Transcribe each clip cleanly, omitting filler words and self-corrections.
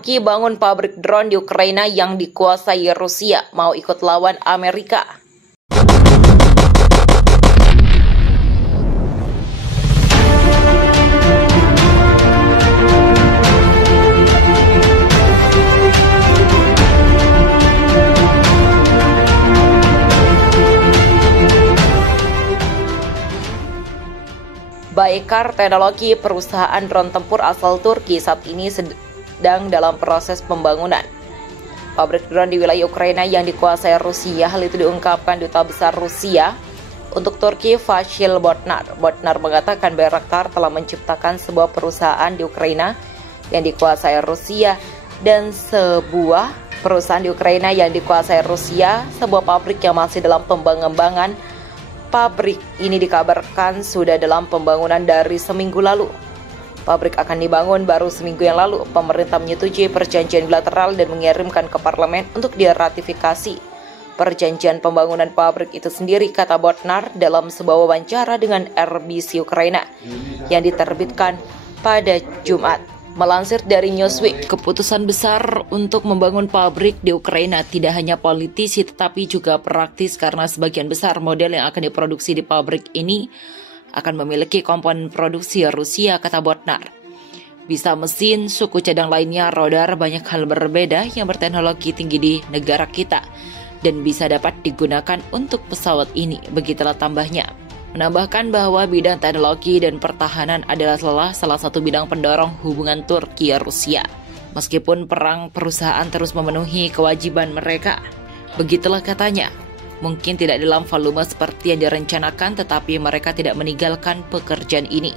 Turki bangun pabrik drone di Ukraina yang dikuasai Rusia, mau ikut lawan Amerika. Baykar Teknologi, perusahaan drone tempur asal Turki, saat ini sedang dalam proses pembangunan pabrik drone di wilayah Ukraina yang dikuasai Rusia. Hal itu diungkapkan Duta Besar Rusia untuk Turki, Vasyl Botnar. Botnar mengatakan Bayraktar telah menciptakan sebuah perusahaan di Ukraina yang dikuasai Rusia dan sebuah perusahaan di Ukraina yang dikuasai Rusia, sebuah pabrik yang masih dalam pengembangan. Pabrik ini dikabarkan sudah dalam pembangunan dari seminggu lalu. Pabrik akan dibangun baru seminggu yang lalu. Pemerintah menyetujui perjanjian bilateral dan mengirimkan ke parlemen untuk diratifikasi. Perjanjian pembangunan pabrik itu sendiri, kata Botnar dalam sebuah wawancara dengan RBC Ukraina yang diterbitkan pada Jumat. Melansir dari Newsweek, keputusan besar untuk membangun pabrik di Ukraina tidak hanya politisi tetapi juga praktis karena sebagian besar model yang akan diproduksi di pabrik ini akan memiliki komponen produksi Rusia, kata Botnar. Bisa mesin, suku cadang lainnya, radar, banyak hal berbeda yang berteknologi tinggi di negara kita dan bisa dapat digunakan untuk pesawat ini, begitulah tambahnya. Menambahkan bahwa bidang teknologi dan pertahanan adalah salah satu bidang pendorong hubungan Turki-Rusia. Meskipun perang, perusahaan terus memenuhi kewajiban mereka. Begitulah katanya. Mungkin tidak dalam volume seperti yang direncanakan, tetapi mereka tidak meninggalkan pekerjaan ini.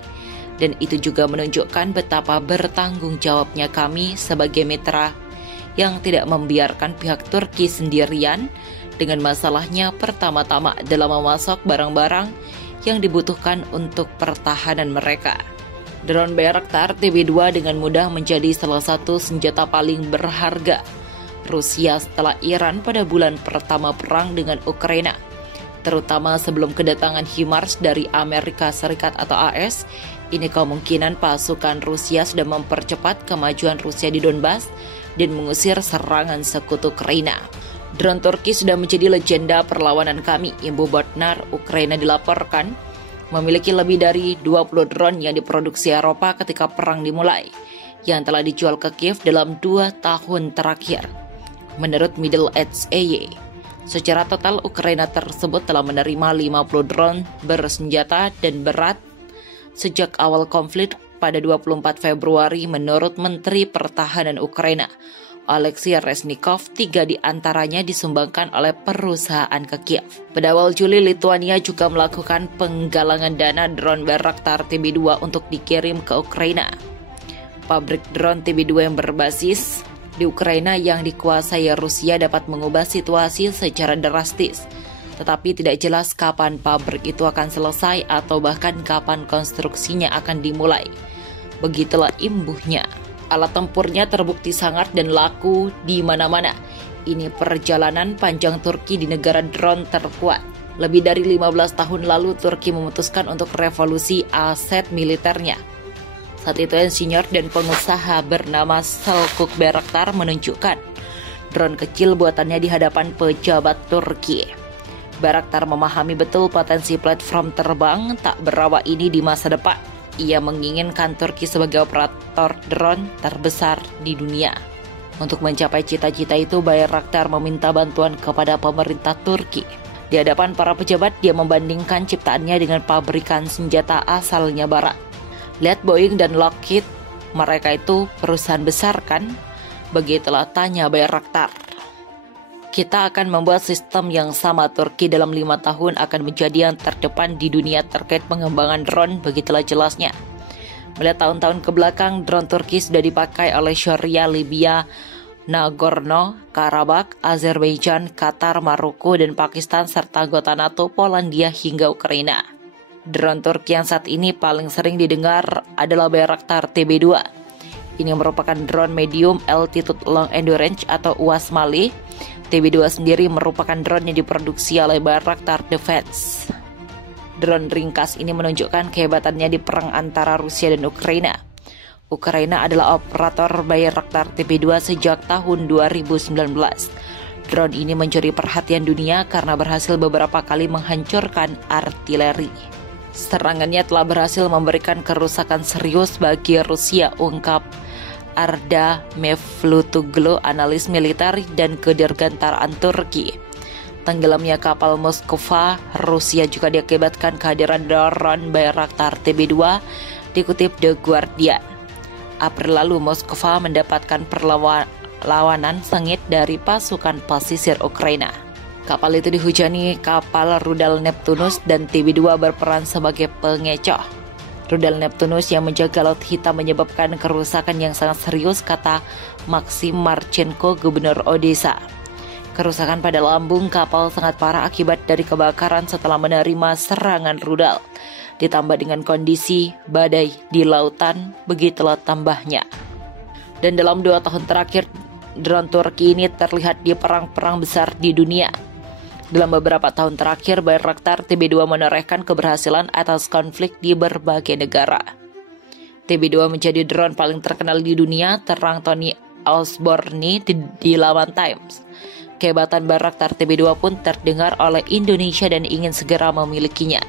Dan itu juga menunjukkan betapa bertanggung jawabnya kami sebagai mitra yang tidak membiarkan pihak Turki sendirian dengan masalahnya pertama-tama dalam memasok barang-barang yang dibutuhkan untuk pertahanan mereka. Drone Bayraktar TB2 dengan mudah menjadi salah satu senjata paling berharga Rusia setelah Iran pada bulan pertama perang dengan Ukraina, terutama sebelum kedatangan HIMARS dari Amerika Serikat atau AS. Ini kemungkinan pasukan Rusia sudah mempercepat kemajuan Rusia di Donbas dan mengusir serangan sekutu Ukraina. Drone Turki sudah menjadi legenda perlawanan kami, Ibu Botnar. Ukraina dilaporkan memiliki lebih dari 20 drone yang diproduksi Eropa ketika perang dimulai, yang telah dijual ke Kiev dalam 2 tahun terakhir. Menurut Middle East Eye, secara total Ukraina tersebut telah menerima 50 drone bersenjata dan berat sejak awal konflik pada 24 Februari menurut Menteri Pertahanan Ukraina, Oleksiy Reznikov. 3 di antaranya disumbangkan oleh perusahaan ke Kiev. Pada awal Juli, Lithuania juga melakukan penggalangan dana drone Bayraktar TB2 untuk dikirim ke Ukraina. Pabrik drone TB2 yang berbasis di Ukraina yang dikuasai Rusia dapat mengubah situasi secara drastis, tetapi tidak jelas kapan pabrik itu akan selesai atau bahkan kapan konstruksinya akan dimulai. Begitulah imbuhnya. Alat tempurnya terbukti sangat dan laku di mana-mana. Ini perjalanan panjang Turki di negara drone terkuat. Lebih dari 15 tahun lalu Turki memutuskan untuk revolusi aset militernya. Saat itu insinyur dan pengusaha bernama Selçuk Bayraktar menunjukkan drone kecil buatannya di hadapan pejabat Turki. Bayraktar memahami betul potensi platform terbang tak berawak ini di masa depan. Ia menginginkan Turki sebagai operator drone terbesar di dunia. Untuk mencapai cita-cita itu, Bayraktar meminta bantuan kepada pemerintah Turki. Di hadapan para pejabat, dia membandingkan ciptaannya dengan pabrikan senjata asalnya barat. Lihat Boeing dan Lockheed, mereka itu perusahaan besar kan? Begitulah tanya Bayraktar. Kita akan membuat sistem yang sama. Turki dalam 5 tahun akan menjadi yang terdepan di dunia terkait pengembangan drone, begitulah jelasnya. Melihat tahun-tahun ke belakang, drone Turki sudah dipakai oleh Syria, Libya, Nagorno-Karabakh, Azerbaijan, Qatar, Maroko, dan Pakistan, serta anggota NATO, Polandia, hingga Ukraina. Drone Turki yang saat ini paling sering didengar adalah Bayraktar TB2. Ini merupakan drone medium altitude long endurance atau UAS Mali. TB2 sendiri merupakan drone yang diproduksi oleh Bayraktar Defense. Drone ringkas ini menunjukkan kehebatannya di perang antara Rusia dan Ukraina. Ukraina adalah operator Bayraktar TB2 sejak tahun 2019. Drone ini mencuri perhatian dunia karena berhasil beberapa kali menghancurkan artileri. Serangannya telah berhasil memberikan kerusakan serius bagi Rusia, ungkap Arda Mevlutoglu, analis militer dan kedirgantaraan Turki. Tenggelamnya kapal Moskva Rusia juga diakibatkan kehadiran drone Bayraktar TB2, dikutip The Guardian. April lalu Moskva mendapatkan perlawanan sengit dari pasukan pesisir Ukraina. Kapal itu dihujani kapal rudal Neptunus dan TB2 berperan sebagai pengecoh. Rudal Neptunus yang menjaga Laut Hitam menyebabkan kerusakan yang sangat serius, kata Maxim Marchenko, gubernur Odessa. Kerusakan pada lambung kapal sangat parah akibat dari kebakaran setelah menerima serangan rudal. Ditambah dengan kondisi badai di lautan, begitulah tambahnya. Dan dalam 2 tahun terakhir, drone Turki ini terlihat di perang-perang besar di dunia. Dalam beberapa tahun terakhir, Bayraktar TB2 menorehkan keberhasilan atas konflik di berbagai negara. TB2 menjadi drone paling terkenal di dunia, terang Tony Osborne di laman Times. Kehebatan Bayraktar TB2 pun terdengar oleh Indonesia dan ingin segera memilikinya.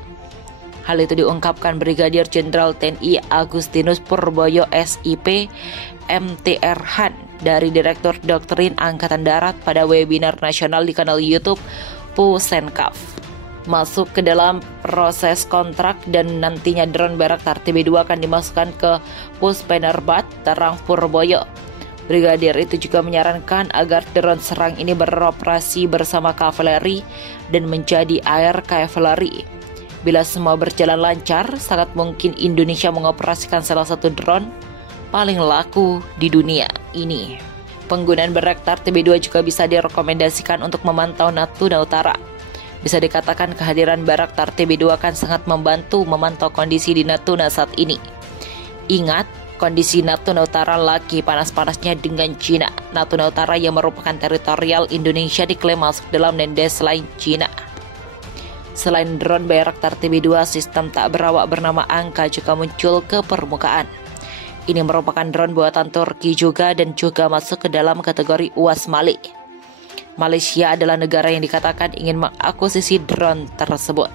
Hal itu diungkapkan Brigadir Jenderal TNI Agustinus Purboyo SIP MTR Han dari Direktur Doktrin Angkatan Darat pada webinar nasional di kanal YouTube Pusenkaf. Masuk ke dalam proses kontrak dan nantinya drone Bayraktar TB2 akan dimasukkan ke Puspenerbat, terang Purboyo. Brigadir itu juga menyarankan agar drone serang ini beroperasi bersama kavaleri dan menjadi air kavaleri. Bila semua berjalan lancar, sangat mungkin Indonesia mengoperasikan salah satu drone paling laku di dunia ini. Penggunaan Bayraktar TB2 juga bisa direkomendasikan untuk memantau Natuna Utara. Bisa dikatakan kehadiran Bayraktar TB2 akan sangat membantu memantau kondisi di Natuna saat ini. Ingat, kondisi Natuna Utara lagi panas-panasnya dengan Cina. Natuna Utara yang merupakan teritorial Indonesia diklaim masuk dalam landas selain Cina. Selain drone Bayraktar TB2, sistem tak berawak bernama Angka juga muncul ke permukaan. Ini merupakan drone buatan Turki juga dan juga masuk ke dalam kategori UAS Mali. Malaysia adalah negara yang dikatakan ingin mengakuisisi drone tersebut.